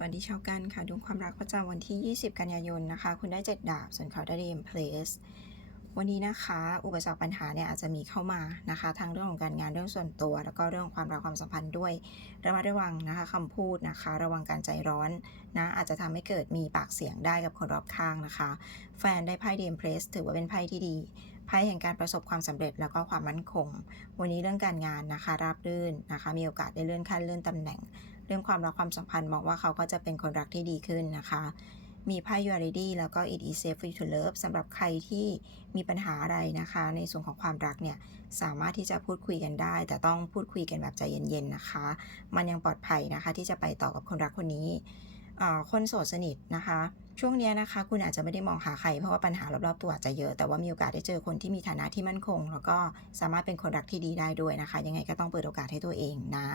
สวัสดีชาวกันค่ะดวงความรักประจำวันที่ 20 กันยายนนะคะ คุณได้ 7 ดาบ ส่วนเขาได้เดมเพลสวันนี้นะคะ อุปสรรคปัญหาเนี่ยอาจจะมีเข้ามานะคะทั้งเรื่องของการงานเรื่องส่วนตัว แล้วก็เรื่องของความรักความสัมพันธ์ด้วยระมัดระวังนะคะคำพูดนะคะ ระวังการใจร้อนนะอาจจะทำให้เกิดมีปากเสียงได้กับคนรอบข้างนะคะ แฟนได้ไพ่เดมเพลสถือว่าเป็นไพ่ที่ดีไพ่แห่งการประสบความสำเร็จแล้วก็ความมั่นคง วันนี้เรื่องการงานนะคะ ราบรื่นนะคะ มีโอกาสได้เลื่อนขั้นเลื่อนตำแหน่ง เรื่องความรักความสัมพันธ์มองว่าเขาก็จะเป็นคนรักที่ดีขึ้นนะคะ มีไพ่ You are ready แล้วก็ it is safe for you to love สำหรับใครที่มีปัญหาอะไรนะคะ ในส่วนของความรักเนี่ยสามารถที่จะพูดคุยกันได้ แต่ต้องพูดคุยกันแบบใจเย็นๆนะคะ มันยังปลอดภัยนะคะที่จะไปต่อกับคนรักคนนี้อ่าคนโสดสนิทนะคะ ช่วงนี้นะคะ คุณอาจจะไม่ได้มองหาใครเพราะว่าปัญหารอบๆตัวอาจจะเยอะ แต่ว่ามีโอกาสได้เจอคนที่มีฐานะที่มั่นคง แล้วก็สามารถเป็นคนรักที่ดีได้ด้วยนะคะ ยังไงก็ต้องเปิดโอกาสให้ตัวเองนะ